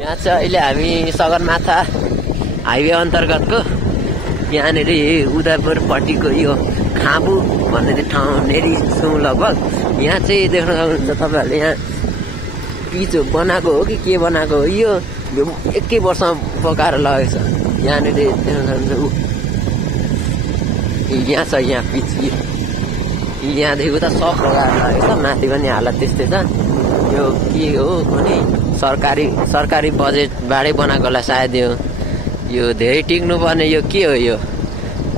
यहाँ चाहिँ अहिले हामी सगरमाथा हाइवे अन्तर्गतको यहाँनिर उदयपुरपट्टिको यो खाबु भन्ने ठाउँनेरि छौँ लगभग। यहाँ चाहिँ देख्न सक्नुहुन्छ तपाईँहरूले, यहाँ पिच बनाएको हो कि के बनाएको हो, यो एकै वर्षमा पकाएर लगेको छ। यहाँनिर देख्न सक्नुहुन्छ यहाँ छ, यहाँ पिच यहाँदेखि उता सब लगाएर लगेको छ। माथि पनि हालत त्यस्तै छ। यो के हो भने सरकारी बजेटबाटै बनाएको होला सायद। यो धेरै टिक्नुपर्ने यो के हो, यो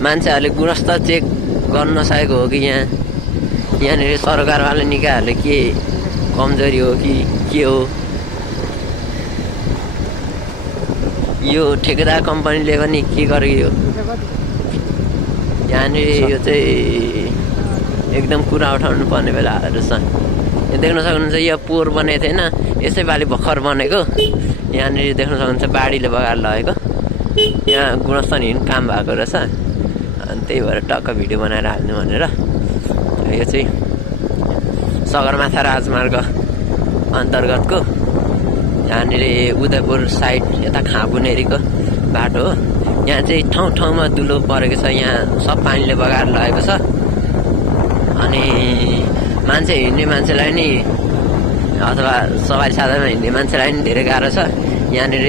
मान्छेहरूले गुणस्तर चेक गर्न नसकेको हो कि यहाँनिर सरकारवाला निकायहरूले के कमजोरी हो कि के हो। यो ठेकेदार कम्पनीले पनि के गरेको, यहाँनिर यो चाहिँ एकदम कुरा उठाउनु पर्ने बेलाहरू छ। यहाँ देख्न सक्नुहुन्छ यो पोहोर बनेको थिएन, यसै पालि भर्खर बनेको। यहाँनिर देख्न सक्नुहुन्छ बाढीले बगाएर लगेको। यहाँ गुणस्तरहीन काम भएको रहेछ, अनि त्यही भएर टक्क भिडियो बनाएर हाल्नु भनेर। यो चाहिँ सगरमाथा राजमार्ग अन्तर्गतको यहाँनिर उदयपुर साइड यता खाबुनेरीको बाटो हो। यहाँ चाहिँ ठाउँ ठाउँमा दुलो परेको छ, यहाँ सब पानीले बगाएर लगेको छ। अनि मान्छे हिँड्ने मान्छेलाई नि अथवा सवारी साधनमा हिँड्ने मान्छेलाई नि धेरै गाह्रो छ। यहाँनिर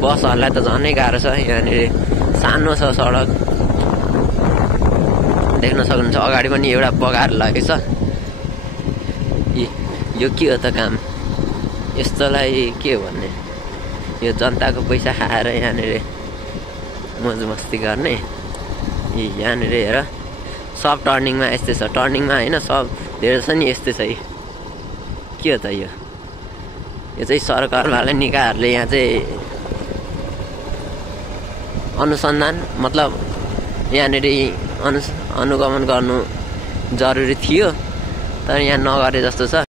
बसहरूलाई त झनै गाह्रो छ। यहाँनिर सानो छ सडक, देख्न सक्नुहुन्छ। अगाडि पनि एउटा बगाएर लगेको छ। यो के हो त काम, यस्तोलाई के भन्ने। यो जनताको पैसा खाएर यहाँनिर मौज मस्ती गर्ने। यहाँनिर हेर सब टर्निङमा यस्तै छ, टर्निङमा होइन सब धेरै छ नि यस्तै छ। के हो त यो चाहिँ सरकारवाला निकायहरूले यहाँ चाहिँ अनुसन्धान मतलब यहाँनिर अनुगमन गर्नु जरुरी थियो, तर यहाँ नगरे जस्तो छ।